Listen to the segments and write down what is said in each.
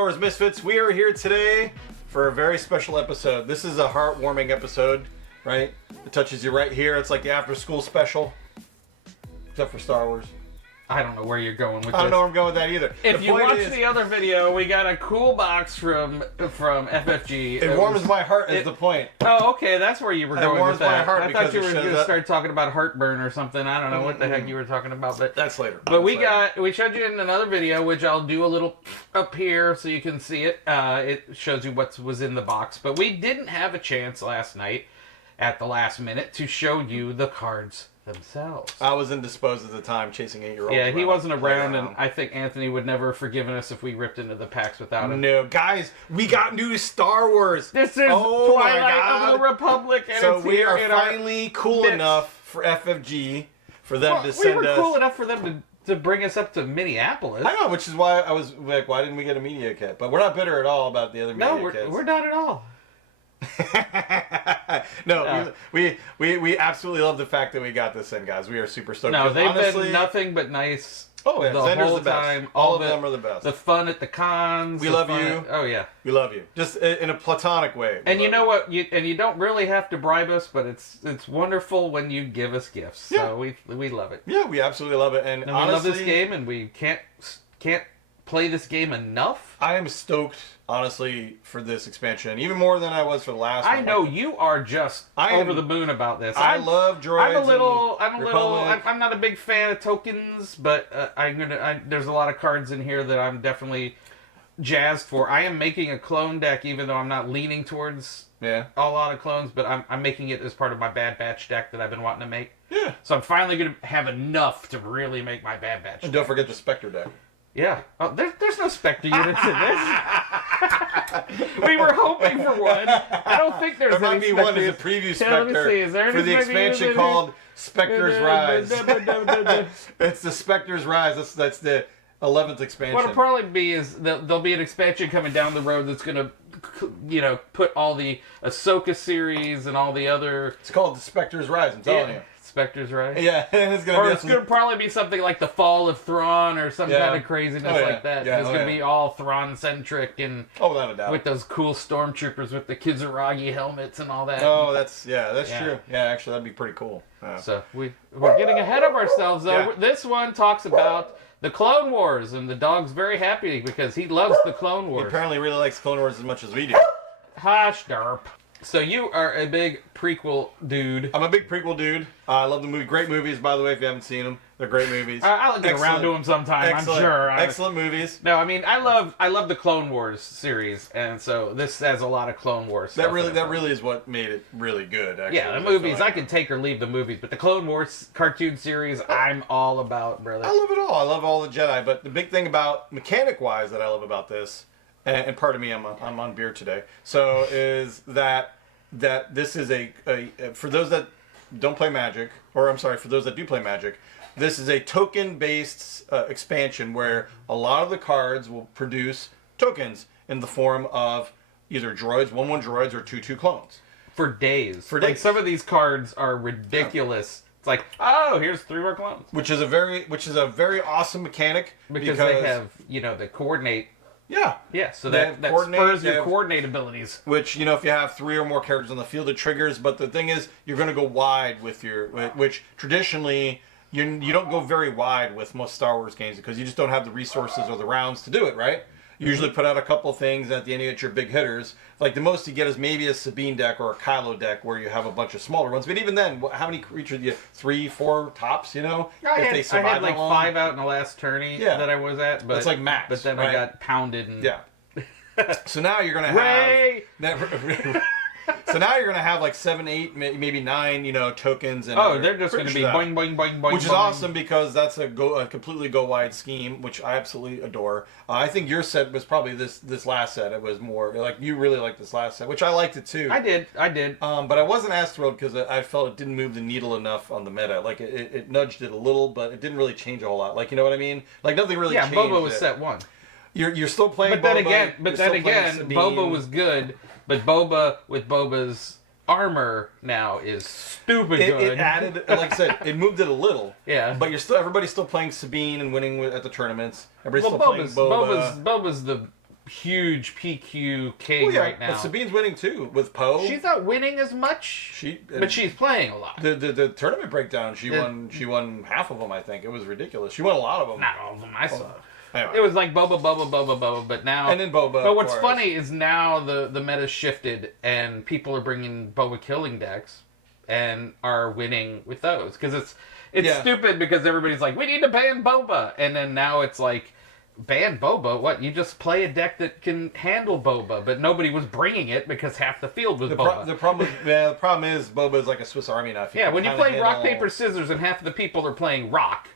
Star Wars Misfits. We are here today for a very special episode. This is a heartwarming episode, right? It touches you right here. It's like the after-school special, except for Star Wars. I don't know where you're going with this. I don't know where I'm going with that either. If you watch the other video, we got a cool box from FFG. It warms my heart is the point. Oh, okay, that's where you were going with that. My heart I thought you were going to start talking about heartburn or something. I don't know what the heck you were talking about, but that's later. But we showed you in another video, which I'll do a little up here so you can see it. It shows you what was in the box, but we didn't have a chance last night at the last minute to show you the cards themselves. I was indisposed at the time, chasing 8-year-olds. Yeah, he wasn't around, and I think Anthony would never have forgiven us if we ripped into the packs without him. No, guys, we got new Star Wars. This is Twilight of the Republic, and so it's we here are in finally cool enough for FFG for them to send us. We were cool enough for them to bring us up to Minneapolis. I know, which is why I was like, why didn't we get a media kit? But we're not bitter at all about the other media kits. No, we're not at all. No, we absolutely love the fact that we got this in, guys. We are super stoked. No, they've been nothing but nice. Oh yeah, the Xander's whole the best. time. All of them are the best. The fun at the cons. We love you. Oh yeah, we love you. Just in a platonic way. And you know what? You don't really have to bribe us, but it's wonderful when you give us gifts. Yeah. So we love it. Yeah, we absolutely love it. And honestly, we love this game, and we can't play this game enough. I am stoked, honestly, for this expansion, even more than I was for the last one. I know you are just over the moon about this. I love droids. I'm not a big fan of tokens, but there's a lot of cards in here that I'm definitely jazzed for. I am making a clone deck, even though I'm not leaning towards a lot of clones, but I'm making it as part of my Bad Batch deck that I've been wanting to make. Yeah. So I'm finally going to have enough to really make my Bad Batch And deck. don't forget the Spectre deck. Yeah. Oh, there's no Spectre units in this. We were hoping for one. I don't think there's there might be one as a preview Spectre for the expansion called Spectre's Rise. It's the Spectre's Rise. That's the 11th expansion. What'll probably be is there'll be an expansion coming down the road that's going to, put all the Ahsoka series and all the other... It's called the Spectre's Rise, I'm telling you. Spectre's Rise? Yeah, it's going to probably be something like the Fall of Thrawn or some kind of craziness like that. Yeah, it's going to be all Thrawn-centric and without a doubt. With those cool stormtroopers with the Kizaragi helmets and all that. Oh, that's true. Yeah, actually, that'd be pretty cool. So we're getting ahead of ourselves, though. Yeah. This one talks about the Clone Wars, and the dog's very happy because he loves the Clone Wars. He apparently really likes Clone Wars as much as we do. Hush, derp. So you are a big prequel dude. I'm a big prequel dude. I love the movie. Great movies, by the way, if you haven't seen them. They're great movies. I'll get around to them sometime, I'm sure. Excellent movies. No, I mean, I love the Clone Wars series, and so this has a lot of Clone Wars stuff. That really is what made it really good, actually. Yeah, the movies, I can take or leave the movies, but the Clone Wars cartoon series, I'm all about, brother. I love it all. I love all the Jedi, but the big thing about, mechanic-wise, that I love about this, and pardon me, I'm on beer today, so is that this is for those that don't play Magic, or I'm sorry, for those that do play Magic, this is a token-based expansion where a lot of the cards will produce tokens in the form of either droids, 1/1 droids, or 2/2 clones. For days. Like, some of these cards are ridiculous. It's like, oh, here's 3 more clones. Which is a very awesome mechanic because they have, they coordinate. Yeah. Yeah, so that spurs your coordinate abilities. Which, if you have 3 or more characters on the field, it triggers. But the thing is, you're going to go wide with which traditionally, you don't go very wide with most Star Wars games because you just don't have the resources or the rounds to do it, right? You usually put out a couple things, and at the end you get your big hitters. Like, the most you get is maybe a Sabine deck or a Kylo deck where you have a bunch of smaller ones. But even then, how many creatures do you have? 3, 4 tops, I had like 5 out in the last tourney that I was at. But it's like max. But then I got pounded. And... Yeah. So now you're going to have... So now you're going to have like 7, 8, maybe 9, tokens. And they're just going to be boing, boing, boing, boing. Which is awesome because that's a completely go-wide scheme, which I absolutely adore. I think your set was probably this last set. It was more, like, you really liked this last set, which I liked it too. I did. But I wasn't as thrilled because I felt it didn't move the needle enough on the meta. Like, it nudged it a little, but it didn't really change a whole lot. Like, you know what I mean? Like, nothing really changed. Yeah, Boba was set 1. You're still playing Boba. But then again, Boba was good, but Boba with Boba's armor now is stupid good. It added, like I said, it moved it a little. Yeah. But everybody's still playing Sabine and winning at the tournaments. Everybody's still playing Boba. Boba's the huge PQ king right now. But Sabine's winning too with Poe. She's not winning as much, but she's playing a lot. The tournament breakdown, she won half of them. I think it was ridiculous. She won a lot of them. Not all of them. I saw. Anyway. It was like Boba, but now... And then Boba, But what's funny is now the meta's shifted, and people are bringing Boba killing decks, and are winning with those. Because it's stupid, because everybody's like, we need to ban Boba! And then now it's like, ban Boba? What? You just play a deck that can handle Boba, but nobody was bringing it, because half the field was Boba. The problem is, Boba is like a Swiss Army knife. When you play rock, paper, scissors, and half the people are playing rock...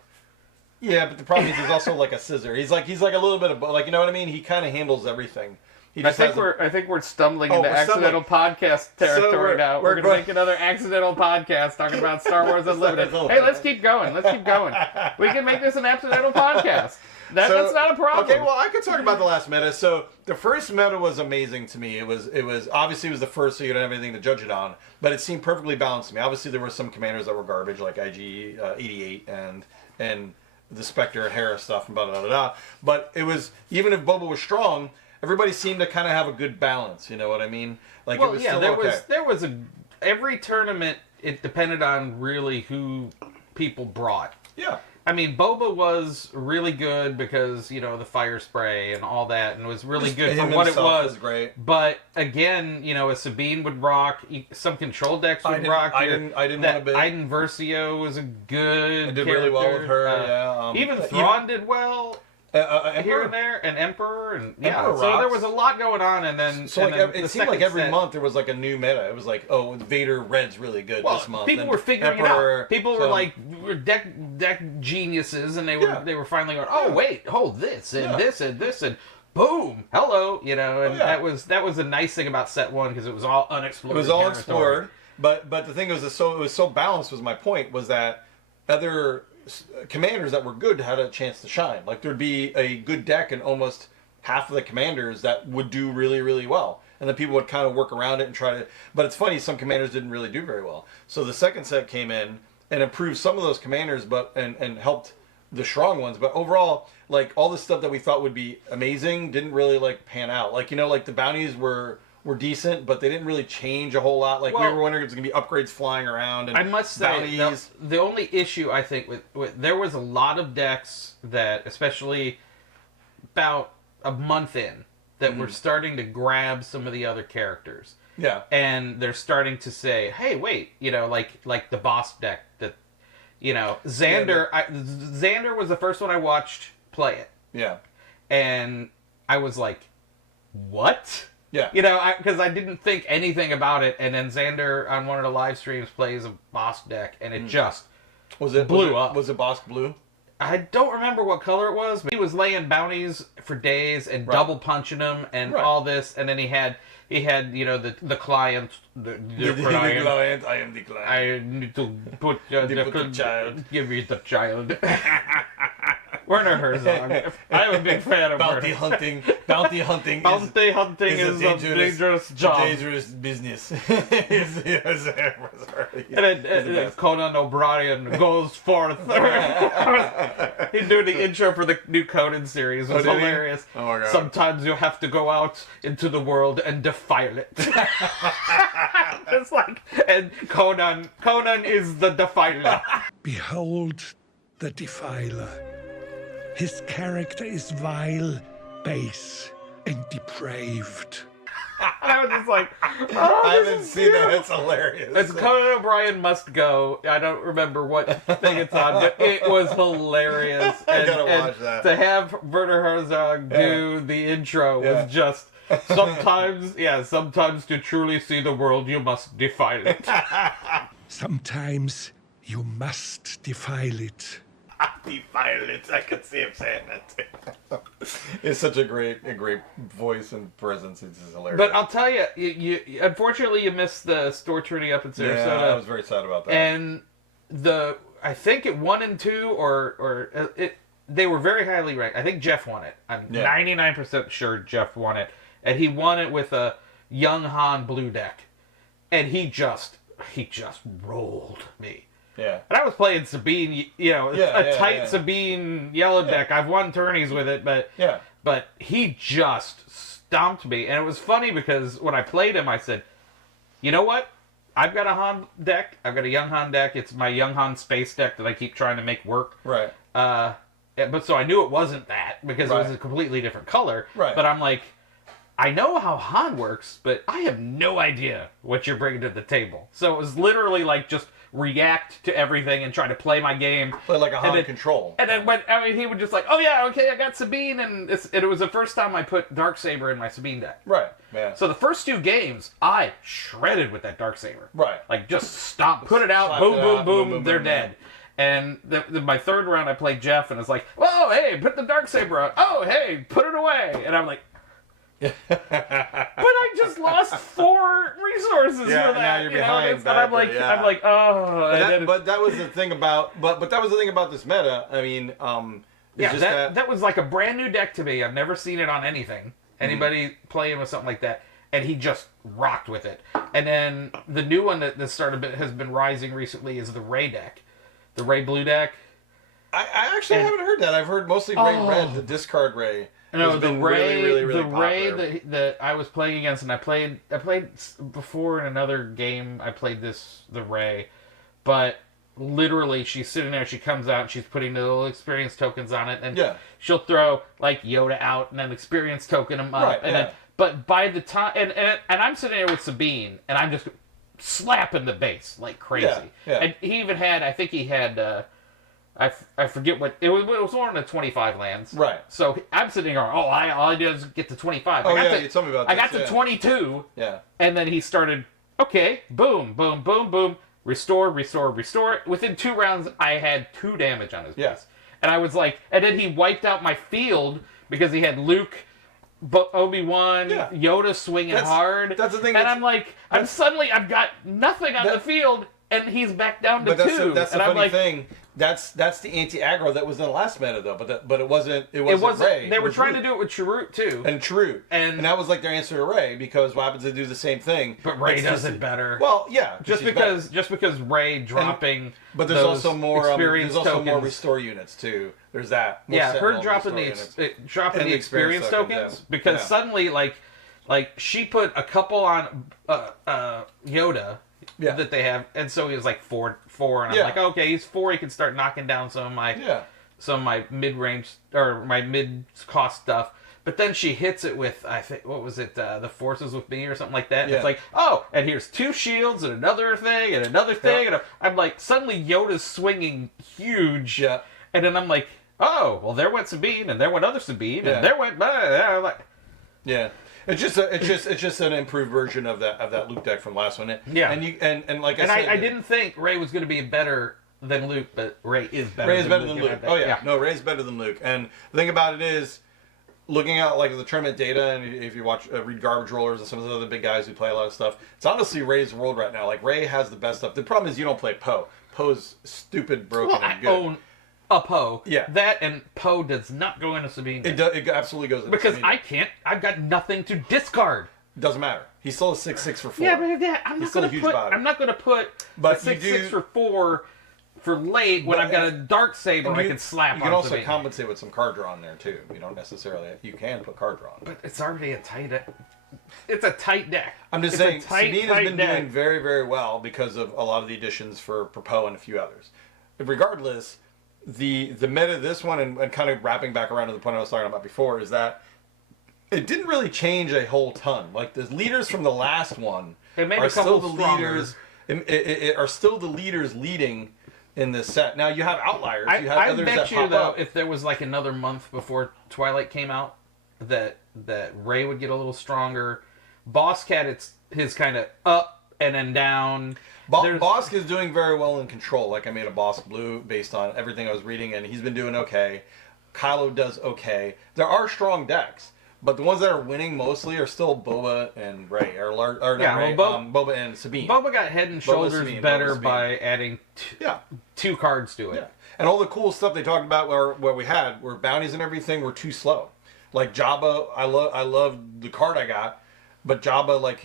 Yeah, but the problem is he's also like a scissor. He's like a little bit of like, you know what I mean? He kind of handles everything. I think we're stumbling into accidental podcast territory now. We're gonna make another accidental podcast talking about Star Wars Unlimited. Hey, let's keep going. We can make this an accidental podcast. That's not a problem. Okay, well, I could talk about the last meta. So the first meta was amazing to me. It was obviously it was the first, so you don't have anything to judge it on, but it seemed perfectly balanced to me. Obviously, there were some commanders that were garbage, like IG 88 and the Spectre Hera stuff and blah, blah, blah, blah. But it was, even if Boba was strong, everybody seemed to kind of have a good balance, you know what I mean? Like, it was still okay. There was every tournament, it depended on really who people brought. Yeah. I mean, Boba was really good because, the fire spray and all that, and was really good for what it was. Great. But again, a Sabine would rock, some control decks would rock. I didn't want to be. Iden Versio was a good I did really well with her, even Thrawn did well. Here and there, and Emperor, and Emperor so there was a lot going on, and then it seemed like every month there was like a new meta. It was like, oh, Vader Red's really good this month. People were figuring it out. People were like deck geniuses, and they were finally going, oh wait, hold this and this and this and boom, hello, and that was a nice thing about set one because it was all unexplored. It was all explored, but the thing was, it was so balanced. Was my point was that other commanders that were good had a chance to shine. Like, there'd be a good deck and almost half of the commanders that would do really, really well. And then people would kind of work around it and try to... But it's funny, some commanders didn't really do very well. So the second set came in and improved some of those commanders and helped the strong ones. But overall, like, all the stuff that we thought would be amazing didn't really, like, pan out. Like, like, the bounties were decent, but they didn't really change a whole lot. Like, we were wondering if it was going to be upgrades flying around and I must say, the only issue, I think, with there was a lot of decks that, especially about a month in, that were starting to grab some of the other characters. Yeah. And they're starting to say, hey, wait, like the boss deck that, Xander, Xander was the first one I watched play it. Yeah. And I was like, what? Yeah. Because I didn't think anything about it, and then Xander on one of the live streams plays a Bosk deck, and it just blew up. Was it Bosk blue? I don't remember what color it was, but he was laying bounties for days and double punching them and all this, and then he had the client, the client. I am the client. I need to put the child. Give me the child. Werner Herzog. I'm a big fan of Bounty hunting. Bounty hunting. Bounty hunting is a dangerous job. Dangerous business. And Conan O'Brien goes forth. He did the intro for the new Conan series. It was hilarious. Oh my God. Sometimes you have to go out into the world and defile it. It's like, and Conan is the defiler. Behold the defiler. His character is vile, base, and depraved. I was just like, I haven't seen that. It's hilarious. It's Conan O'Brien Must Go. I don't remember what thing it's on, but it was hilarious. I gotta watch that. To have Werner Herzog do the intro was just sometimes to truly see the world you must defile it. Sometimes you must defile it. Defile it. I could see him saying that too. It's such a great voice and presence. It's just hilarious. But I'll tell you, you unfortunately you missed the store tourney up in Sarasota. Yeah, I was very sad about that. And I think it 1 and 2 they were very highly ranked. I think Jeff won it. I'm 99% sure Jeff won it, and he won it with a Young Han blue deck, and he just rolled me. Yeah. And I was playing Sabine, tight Sabine yellow deck. I've won tourneys with it, but But he just stomped me. And it was funny because when I played him, I said, you know what? I've got a Han deck. I've got a Young Han deck. It's my Young Han space deck that I keep trying to make work. Right. But so I knew it wasn't that because it was a completely different color. Right. But I'm like, I know how Han works, but I have no idea what you're bringing to the table. So it was literally like just react to everything and try to play my game. Play like a Han control. And then he would just like, oh yeah, okay, I got Sabine, and it was the first time I put Darksaber in my Sabine deck. Right. Yeah. So the first 2 games, I shredded with that Darksaber. Right. Like just stop, put it out, boom, boom, boom, they're dead. And my third round, I played Jeff, and it's like, whoa, hey, put the Darksaber out. Oh, hey, put it away. And I'm like, but I just lost 4 resources for that. Now you're behind. And I'm like, oh. But that was the thing about. But that was the thing about this meta. I mean, that was like a brand new deck to me. I've never seen it on anything. Anybody playing with something like that, and he just rocked with it. And then the new one that has been rising recently is the Ray deck, the Ray Blue deck. I actually haven't heard that. I've heard mostly Ray Red, the discard Ray. No, the Ray, really the popular. Ray that I was playing against, and I played before in another game. I played the Ray, but literally she's sitting there. She comes out, and she's putting the little experience tokens on it, and she'll throw like Yoda out and then experience token them up, but by the time and I'm sitting there with Sabine, and I'm just slapping the base like crazy. And he even had, I think he had. I forget what it was more than the 25 lands. Right. So I'm sitting there, all I did is get to 25. You told me about this. I got to 22. Yeah. And then he started, okay, boom, boom, boom, boom, restore. Within 2 rounds, I had 2 damage on his base. And I was like, and then he wiped out my field because he had Luke, Obi-Wan, Yoda swinging hard. That's the thing. And I'm like, I've got nothing on the field, and he's back down to 2. That's the funny thing. That's the anti-aggro that was in the last meta though, but it wasn't Ray. They were trying to do it with Chirrut too. And Chirrut. And that was like their answer to Ray, because what happens to do the same thing. But Ray does it better. Well, yeah. Just because Ray dropping but there's also more experience tokens. More restore units too. There's that. Her dropping the experience tokens because suddenly like she put a couple on Yoda. That they have, and so he was like 4, and I'm like, okay, he's 4. He can start knocking down some of my mid range or my mid cost stuff. But then she hits it with, I think, what was it, the Forces with Me or something like that. And it's like, oh, and here's 2 shields and another thing and another thing, and I'm like, suddenly Yoda's swinging huge, and then I'm like, oh, well, there went Sabine, and there went other Sabine, and there went, It's just an improved version of that Luke deck from last one. I didn't think Ray was going to be better than Luke, but Ray is better. Ray is better than Luke. Oh yeah, no, Ray's better than Luke. And the thing about it is, looking at like the tournament data, and if you read Garbage Rollers and some of the other big guys who play a lot of stuff, it's honestly Ray's world right now. Like Ray has the best stuff. The problem is you don't play Poe. Poe's stupid, broken, and good. I own a Poe. Yeah. That and Poe does not go into Sabine. It absolutely goes into because Sabine. I can't. I've got nothing to discard. Doesn't matter. He's still a 6/6 for 4. Yeah, but I'm not going to put a 6/6 for 4 for late when I've got a Darksaber I can slap on. You can also Sabine. compensate with some card draw in there too. You don't necessarily. You can put card draw on. But it's already a tight. It's a tight deck. I'm just saying, Sabine has been doing very, very well because of a lot of the additions for Poe and a few others. Regardless, the meta of this one, and kind of wrapping back around to the point I was talking about before, is that it didn't really change a whole ton. Like the leaders from the last one are still the leaders. Are still the leaders leading in this set. Now you have outliers. You have others that pop up. If there was like another month before Twilight came out, that Ray would get a little stronger. Boss Cat, it's his kind of up and then down. Bosk is doing very well in control. Like I made a Bosk Blue based on everything I was reading, and he's been doing okay. Kylo does okay. There are strong decks, but the ones that are winning mostly are still Boba and Ray, Boba and Sabine. Boba got head and shoulders better by adding 2 cards to it. Yeah. And all the cool stuff they talked about where we had were bounties and everything were too slow. Like Jabba, I love the card I got. But Jabba, like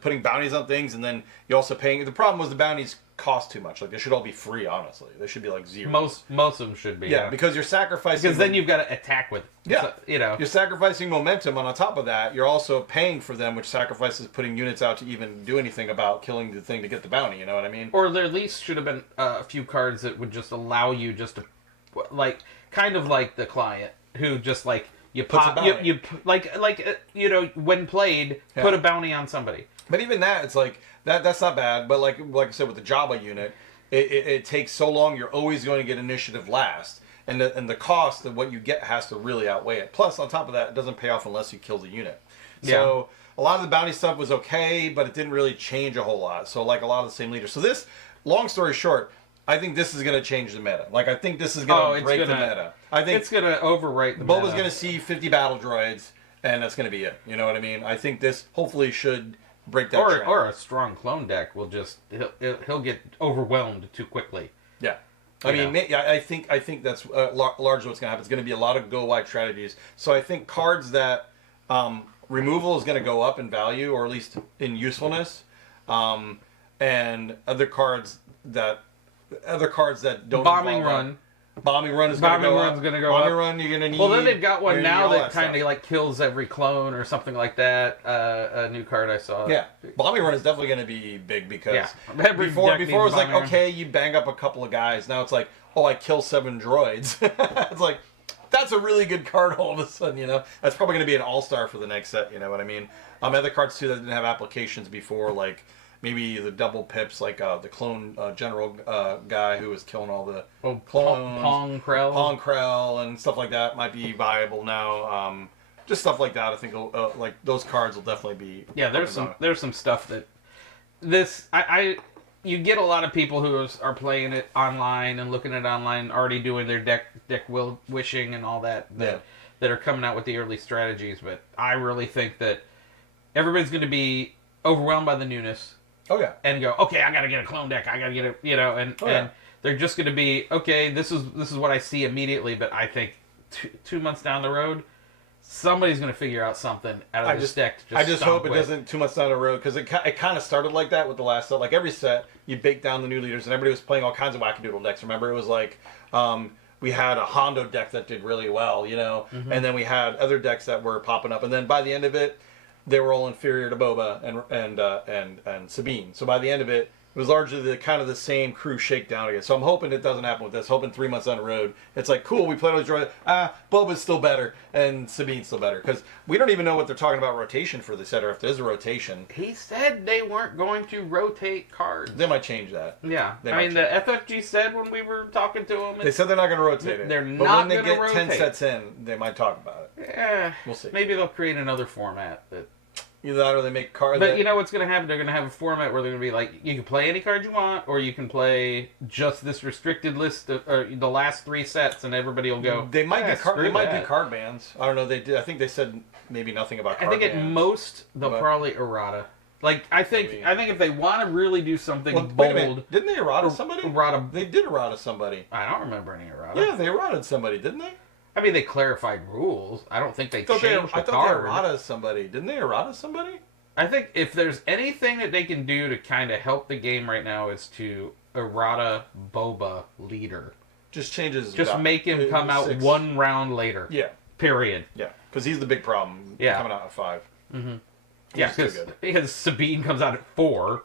putting bounties on things, and then you also paying. The problem was the bounties cost too much. Like they should all be free. Honestly, they should be like zero. Most of them should be. Yeah, because you're sacrificing. Because then you've got to attack with. Yeah, so, you know, you're sacrificing momentum, and on top of that, you're also paying for them, which sacrifices putting units out to even do anything about killing the thing to get the bounty. You know what I mean? Or there at least should have been a few cards that would just allow you just to, like, kind of like the client who just like you pop you you know, when played, put a bounty on somebody. But even that, it's like that's not bad. But like I said, with the Java unit, it takes so long. You're always going to get initiative last. And the cost of what you get has to really outweigh it. Plus, on top of that, it doesn't pay off unless you kill the unit. So a lot of the bounty stuff was okay, but it didn't really change a whole lot. So like a lot of the same leaders. So this, long story short, I think this is going to change the meta. Like I think this is going to break the meta. I think it's going to overwrite the meta. Boba's going to see 50 battle droids, and that's going to be it. You know what I mean? I think this hopefully should break that trend. Or a strong clone deck will just he'll get overwhelmed too quickly. Yeah. I think that's largely what's going to happen. It's going to be a lot of go wide strategies. So I think cards that removal is going to go up in value, or at least in usefulness, and other cards that don't Bombing Run. Bombing Run is going to go up. Bombing Run, you're going to need. Well, then they've got one now that kind of like kills every clone or something like that. A new card I saw. Yeah, Bombing Run is definitely going to be big because before it was like, okay, you bang up a couple of guys. Now it's like, oh, I kill 7 droids. It's like, that's a really good card all of a sudden, you know? That's probably going to be an all-star for the next set, you know what I mean? Other cards, too, that didn't have applications before, like maybe the double pips, like the clone general guy who was killing all the clones. Pong Krell and stuff like that might be viable now. Just stuff like that, I think, like those cards will definitely be... Yeah, there's some stuff that... You get a lot of people who are playing it online and looking at it online, already doing their deck wishing and all that are coming out with the early strategies. But I really think that everybody's going to be overwhelmed by the newness. Oh yeah. And go, okay, I got to get a clone deck. I got to get a, and they're just going to be, okay, this is what I see immediately. But I think 2 months down the road, somebody's going to figure out something out of this deck. I just hope it doesn't too much down the road, because it kind of started like that with the last set. Like every set, you bake down the new leaders, and everybody was playing all kinds of wackadoodle decks. Remember, it was like we had a Hondo deck that did really well, you know, and then we had other decks that were popping up, and then by the end of it, they were all inferior to Boba and Sabine. So by the end of it, it was largely the same crew shakedown again. So I'm hoping it doesn't happen with this. Hoping 3 months down the road, it's like, cool, we played with droid. Boba's still better and Sabine's still better, because we don't even know what they're talking about rotation for the set, or if there's a rotation. He said they weren't going to rotate cards. They might change that. Yeah, I mean the FFG said when we were talking to them, they said they're not going to rotate it. They're not going to rotate. But when they get 10 sets in, they might talk about it. Yeah, we'll see. Maybe they'll create another format that. Either that or they make cards. But you know what's going to happen? They're going to have a format where they're going to be like, you can play any card you want, or you can play just this restricted list of the last 3 sets, and everybody will go. They might do card bans. I don't know. They did. I think they said maybe nothing about card bans. I think at most they'll probably errata. Like I think if they want to really do something bold, didn't they errata somebody? They did errata somebody. I don't remember any errata. Yeah, they errata somebody, didn't they? I mean, they clarified rules. I don't think they changed the card. I thought they errata somebody. Didn't they errata somebody? I think if there's anything that they can do to kind of help the game right now is to errata Boba leader. Just changes. Just make him come out 1 round later. Yeah. Period. Yeah, because he's the big problem. Yeah. Coming out at 5. Mm-hmm. Yeah, because Sabine comes out at 4,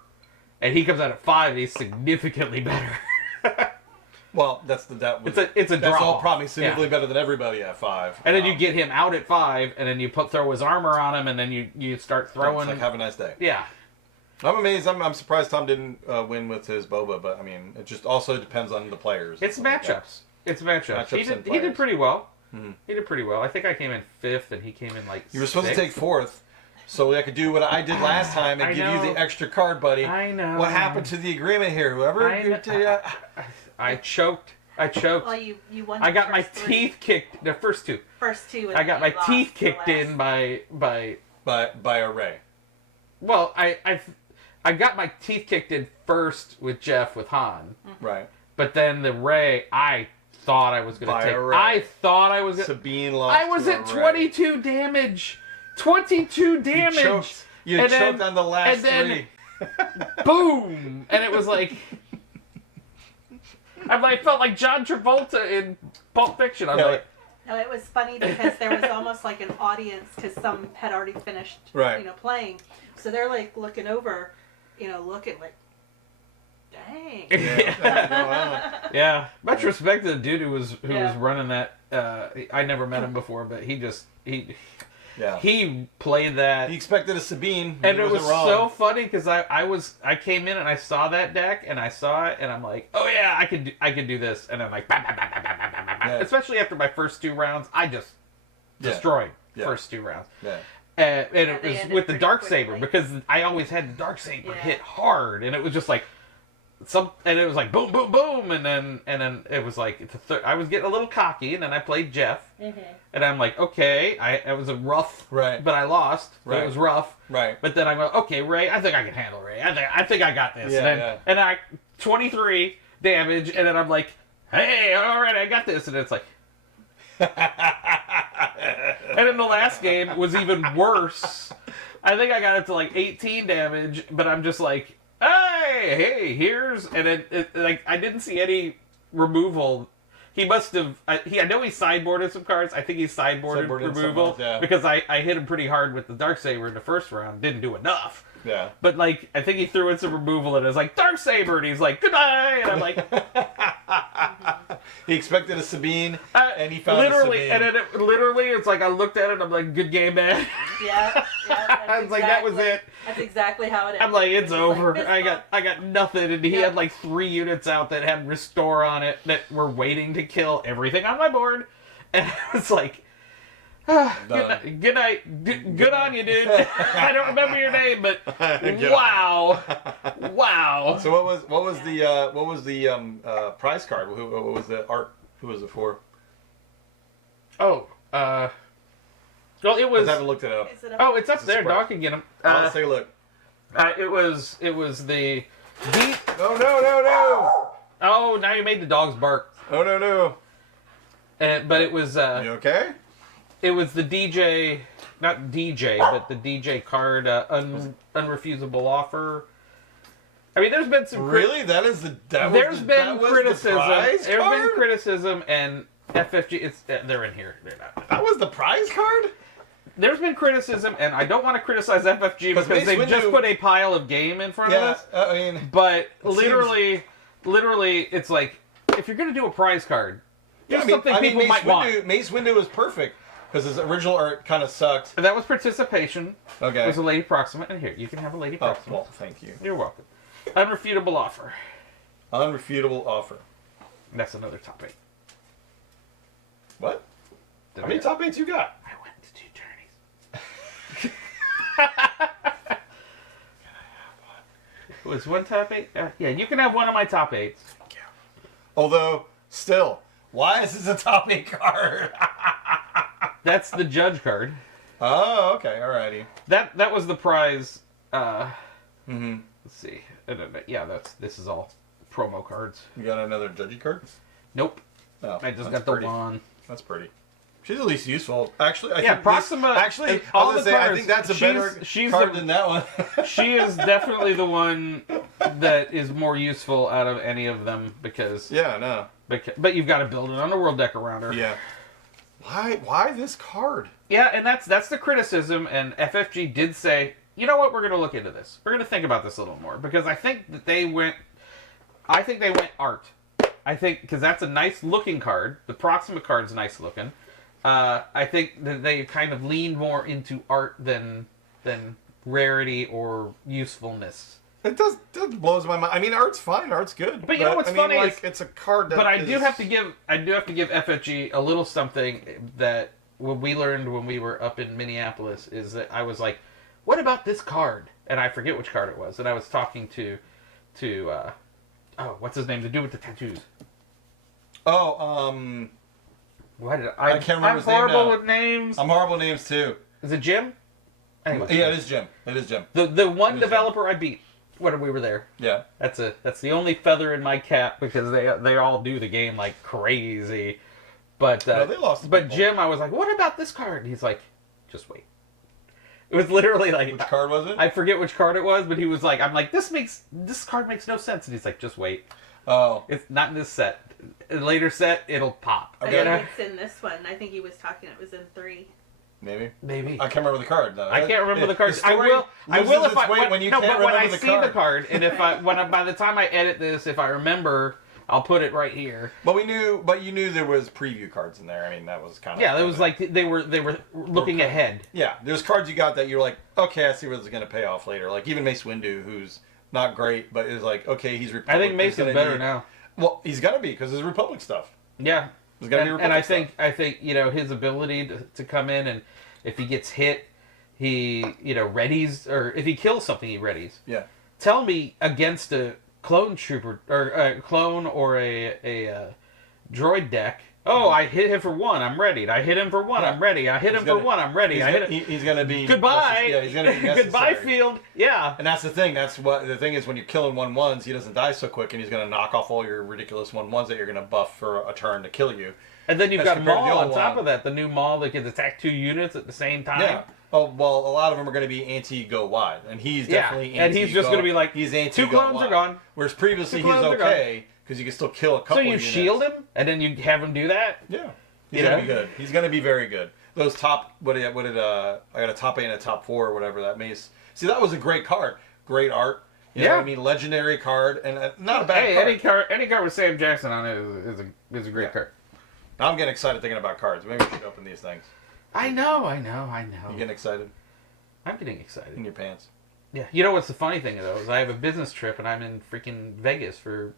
and he comes out at 5. And he's significantly better. Well, it's a draw. That's all probably significantly better than everybody at 5. And then you get him out at 5, and then you throw his armor on him, and then you start throwing. It's like, have a nice day. Yeah. I'm amazed. I'm surprised Tom didn't win with his Boba, but I mean, it just also depends on the players. It's matchups. It's matchups. He did pretty well. Mm-hmm. He did pretty well. I think I came in 5th, and he came in like. You were supposed 6th. To take 4th. So I could do what I did last time and give you the extra card, buddy. I know. What happened to the agreement here? Whoever I choked. Well, you won. I got my teeth kicked. The first 2. First 2. I got my teeth kicked in by a Ray. Well, I got my teeth kicked in first with Jeff with Han. Right. But then the Ray, I thought I was going to take. I thought I was. Sabine lost. I was at 22 damage. 22 damage. You choked on the last 3. Boom! And it was like, I felt like John Travolta in Pulp Fiction. I'm like, no, it was funny because there was almost like an audience because some had already finished, playing. So they're like looking over, looking like, dang. Yeah. Much respect to the dude who was running that. I never met him before, but he played that. He expected a Sabine, and it was so funny because I came in and I saw that deck and I saw it and I'm like, oh yeah, I could do this, and I'm like, bah, bah, bah, bah, bah, bah, bah, bah. Especially after my first 2 rounds, I just destroyed first 2 rounds. Yeah. And it was with the Darksaber because I always had the Darksaber hit hard, and it was just like and it was like boom, boom, boom, and then it was like I was getting a little cocky, and then I played Jeff, and I'm like, okay, it was a rough, but I lost. It was rough, But then I go, okay, Ray, I think I can handle Ray. I think I got this, and I 23 damage, and then I'm like, hey, all right, I got this, and it's like. And in the last game was even worse. I think I got it to like 18 damage, but I'm just like, hey, here's, and it like I didn't see any removal. He must have. I know he sideboarded some cards. I think he sideboarded removal because I hit him pretty hard with the Darksaber in the first round. Didn't do enough. Yeah. But like I think he threw in some removal and it was like Darksaber, and he's like goodbye, and I'm like. He expected a Sabine, and he found a Sabine. And then it's like I looked at it, and I'm like, good game, man. Yeah. I was like, that was it. That's exactly how it is. I'm like, it's over. Like, I got nothing, and he had like 3 units out that had Restore on it that were waiting to kill everything on my board, and it's like. Good night. Good on you, dude. I don't remember your name, but wow. So what was the prize card? What was the art? Who was it for? Oh, well, it was. I haven't looked it up. It's up there. Dog can get them. Let's take a look. It was the. No! Oh, now you made the dogs bark. Oh no! But it was. You okay? It was the DJ, not DJ, but the DJ card, unrefusable offer. I mean, there's been some... Really? There's been criticism, and FFG, they're in here. They're not. That was the prize card? There's been criticism, and I don't want to criticize FFG because they've just put a pile of game in front of us. I mean... But literally, it's like, if you're going to do a prize card, something people might want. Mace Windu was perfect. Because his original art kind of sucked. That was participation. Okay. It was a Lady Proximate. And here, you can have a Lady Proximate. Oh, well, thank you. You're welcome. Unrefutable offer. Unrefutable offer. That's another top 8. What? How many top 8s you got? I went to 2 journeys. Can I have one? Was one top 8? Yeah, you can have one of my top 8s. Thank you. Although, still, why is this a top 8 card? That's the judge card. Oh, okay, alrighty. That was the prize. Let's see. Yeah, this is all promo cards. You got another judgy card? Nope. Oh, I just got the one. That's pretty. She's at least useful. Actually, I think Proxima. I think that's a better card than that one. She is definitely the one that is more useful out of any of them because. Yeah, no. But you've got to build an underworld deck around her. Yeah. Why this card? Yeah, and that's the criticism, and FFG did say, you know what, we're going to look into this. We're going to think about this a little more, because I think they went art. I think, because that's a nice looking card. The Proxima card's nice looking. I think that they kind of lean more into art than rarity or usefulness. That blows my mind. I mean, art's fine. Art's good. But you know what's funny is it's a card that. But I do have to give FFG a little something that what we learned when we were up in Minneapolis is that I was like, "What about this card?" And I forget which card it was. And I was talking to what's his name? The dude with the tattoos. Why did I can't remember his name now. I'm horrible with names. I'm horrible with names too. Is it Jim? Anyway, yeah, it is Jim. It is Jim. The one developer I beat when we were there. Yeah. That's the only feather in my cap because they all do the game like crazy. But no, they lost. But Jim, I was like, "What about this card?" And he's like, "Just wait." It was literally like, which card was it? I forget which card it was, but he was like, "I'm like, this card makes no sense," and he's like, "Just wait." Oh. It's not in this set. In a later set, it'll pop. I think it's in this one. I think he was talking. It was in 3. Maybe. Maybe. I can't remember the card though. I can't remember the cards. I will if I when I see the card, and if by the time I edit this, if I remember, I'll put it right here. But you knew there was preview cards in there. I mean, that was kind of it was like they were looking ahead. Yeah, there's cards you got that you're like, okay, I see where this is going to pay off later. Like even Mace Windu, who's not great, but is like, okay, he's Republic. I think Mace is better now. Well, he's gonna be because it's Republic stuff. Yeah. And I think his ability to come in, and if he gets hit, he readies, or if he kills something, he readies. Yeah. Tell me against a clone trooper or a clone or a droid deck. Oh, I hit him for 1. I'm ready. I hit him for 1. I'm ready. I hit him for 1. I'm ready. He's gonna be goodbye. Yeah, he's gonna be necessary. Goodbye, field. Yeah. And that's the thing. That's what the thing is when you're killing 1/1s, he doesn't die so quick, and he's gonna knock off all your ridiculous 1/1s that you're gonna buff for a turn to kill you. And then you've got Maul on top of that. The new Maul that can attack 2 units at the same time. Yeah. Oh well, a lot of them are going to be anti-go wide, and he's definitely anti-go. And he's just going to be like, he's anti-go 2 clones wide. are gone. Whereas previously he's okay because you can still kill a couple. So you units. shield him, and then you have him do that. Yeah, he's going to be good. He's going to be very good. Those top I got a top 8 and a top 4 or whatever that Mace. See, that was a great card, great art. You know what I mean, legendary card, and not a bad card. Any card with Sam Jackson on it is a great card. Now I'm getting excited thinking about cards. Maybe we should open these things. I know. You getting excited? I'm getting excited. In your pants. Yeah. You know what's the funny thing though is I have a business trip and I'm in freaking Vegas for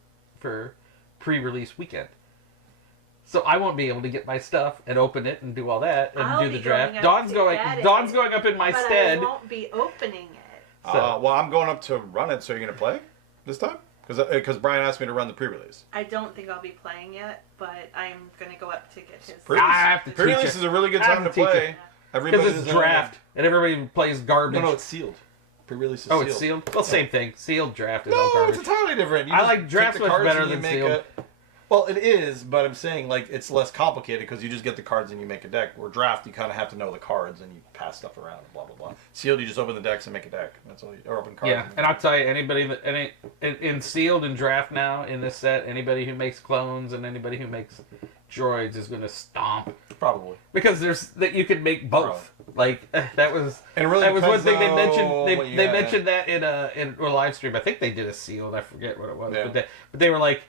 pre-release weekend. So I won't be able to get my stuff and open it and do all that and do the draft. Dawn's going up in my stead. I won't be opening it. Well, I'm going up to run it. So you're gonna play this time? Because Brian asked me to run the pre-release. I don't think I'll be playing yet, but I'm gonna go up to get his. Pre-release is a really good time to play. Because it's draft and everybody plays garbage. No, it's sealed. Pre-release is sealed. Oh, it's sealed? Well, same thing. Sealed draft is all garbage. No, it's entirely different. I like draft much better than sealed. Well, it is, but I'm saying like it's less complicated because you just get the cards and you make a deck. Where draft, you kind of have to know the cards and you pass stuff around and blah blah blah. Sealed, you just open the decks and make a deck. That's all. Or open cards. Yeah, and I'll tell you, anybody in sealed and draft now in this set, anybody who makes clones and anybody who makes droids is going to stomp. Probably because you could make both. Like that was really that was one thing they mentioned. They mentioned that in a live stream. I think they did a sealed. I forget what it was, but they were like.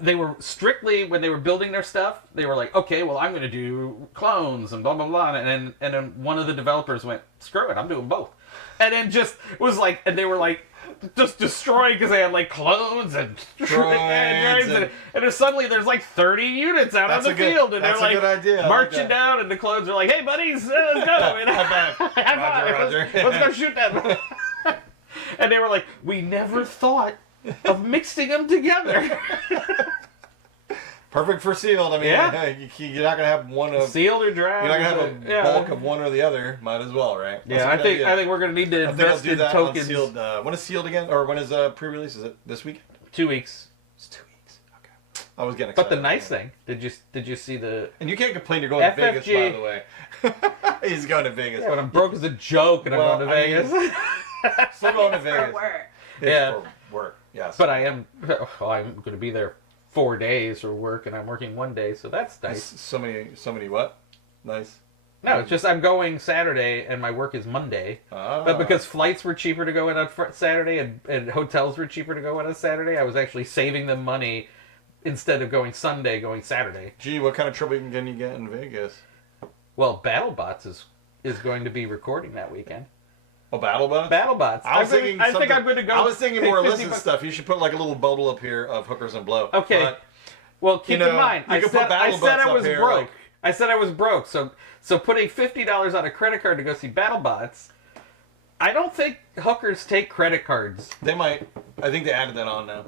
They were strictly when they were building their stuff. They were like, okay, well, I'm going to do clones and blah blah blah, and then one of the developers went, screw it, I'm doing both, and then just was like, and they were like, just destroying because they had like clones and droids, and then suddenly there's like 30 units out on the field, and they're like marching down, and the clones are like, hey buddies, let's go, and Roger. Let's go shoot that, and they were like, we never thought of mixing them together. Perfect for sealed. I mean, you're not gonna have one of sealed or draft. You're not gonna have a bulk of one or the other. Might as well, right? Yeah, I think we're gonna need to invest in tokens. Sealed, when is sealed again, or when is pre-release? Is it this week? 2 weeks. It's 2 weeks. Okay. I was getting excited. But the nice thing, did you see the? And you can't complain. You're going to Vegas, by the way. He's going to Vegas. Yeah, when I'm broke as a joke, and I'm going to Vegas. Still going to Vegas. For work. For work. Yes. But I'm going to be there 4 days for work, and I'm working 1 day, so that's nice. So many what? Nice. No, it's just I'm going Saturday, and my work is Monday. But because flights were cheaper to go in on Saturday, and hotels were cheaper to go in on Saturday, I was actually saving them money instead of going Sunday, going Saturday. Gee, what kind of trouble can you get in Vegas? Well, BattleBots is going to be recording that weekend. Oh, BattleBots? BattleBots. I think I'm going to go. I was thinking more illicit stuff. You should put like a little bubble up here of hookers and blow. Okay. But, well, keep in mind, I said I was broke. Like, I said I was broke. So putting $50 on a credit card to go see BattleBots, I don't think hookers take credit cards. They might. I think they added that on now.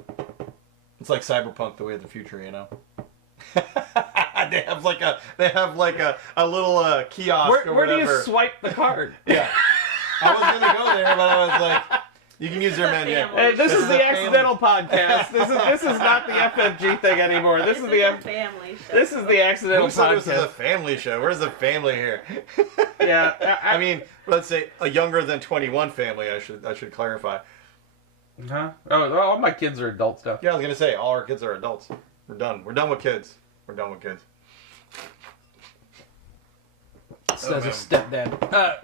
It's like Cyberpunk, the way of the future, you know. They have like a little kiosk or whatever. Where do you swipe the card? Yeah. I was gonna go there, but I was like, you can use their menu. Hey, this is the accidental podcast. This is not the FFG thing anymore. This is the family show. This is the accidental podcast. This is a family show. Where's the family here? Yeah, I mean, let's say a younger than 21 family. I should clarify. Huh? Oh, all my kids are adults now. Yeah, I was gonna say all our kids are adults. We're done. We're done with kids. We're done with kids. Says a stepdad.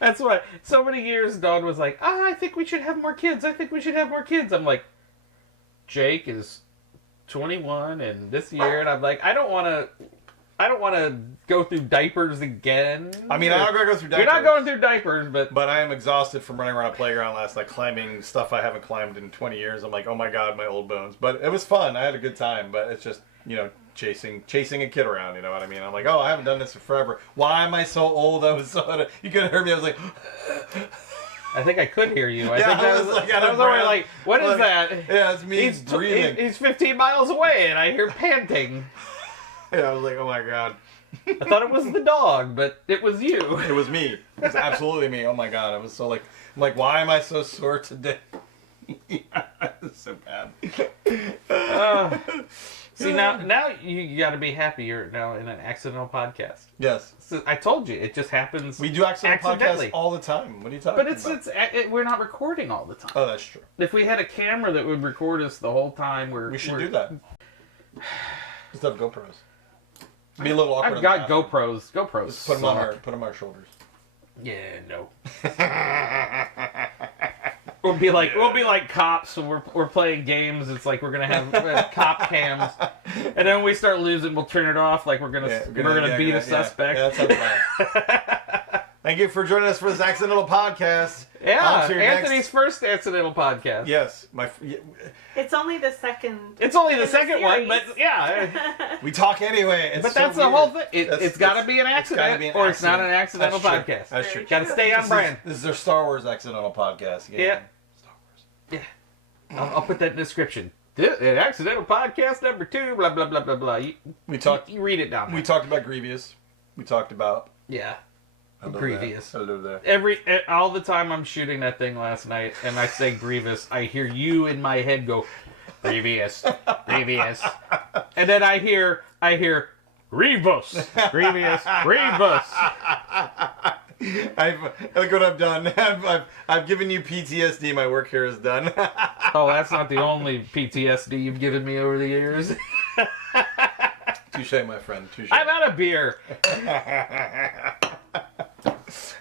That's why so many years Dawn was like, I think we should have more kids. I think we should have more kids. I'm like, Jake is 21 and this year, and I'm like, I don't want to go through diapers again. I mean, I'm not gonna go through diapers. You're not going through diapers, but I am exhausted from running around a playground last night, climbing stuff I haven't climbed in 20 years. I'm like, oh my god, my old bones. But it was fun. I had a good time. But it's just, chasing a kid around. You know what I mean? I'm like, oh, I haven't done this for forever. Why am I so old? You could have heard me. I was like. I think I could hear you. I was like, what is that? Yeah, it's me breathing. He's 15 miles away, and I hear panting. Yeah, I was like, oh my god. I thought it was the dog, but it was you. It was me. It was absolutely me. Oh my god, I was so I'm like, why am I so sore today? It's so bad. See, now you got to be happy you're now in an accidental podcast. Yes. So I told you, it just happens. We do accidental podcasts all the time. What are you talking about? But we're not recording all the time. Oh, that's true. If we had a camera that would record us the whole time, we should do that. Just have GoPros. Be a little awkward. I've got GoPros. Just put them on our shoulders. Yeah, no. We'll be like cops when we're playing games. It's like we're gonna have cop cams, and then when we start losing, we'll turn it off. Like we're gonna beat a suspect. Yeah, that sounds fine. Thank you for joining us for this accidental podcast. Yeah, Anthony's first accidental podcast. Yes, It's only the second. It's only the second one, but yeah. We talk anyway. But that's the whole thing. It's got to be an accident, or it's not an accidental podcast. That's true. Got to stay on brand. This is their Star Wars accidental podcast. Yeah. Star Wars. Yeah. I'll put that in the description. An accidental podcast number 2. Blah blah blah blah blah. You read it down. We talked about Grievous. We talked about. Yeah. Hello Grievous. There. Hello there. All the time I'm shooting that thing last night, and I say Grievous, I hear you in my head go, Grievous, Grievous, and then I hear Grievous, Grievous, Grievous. Look what I've done. I've given you PTSD. My work here is done. Oh, that's not the only PTSD you've given me over the years. Touché, my friend. Touché. I'm out of beer.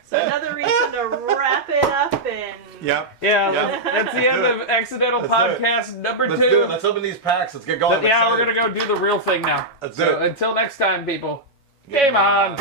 So another reason to wrap it up and... Yep. Yeah, that's the end of Accidental Podcast number 2. Let's do it. Let's open these packs. Let's get going. Yeah, we're going to go do the real thing now. Let's do it. Until next time, people. Game on.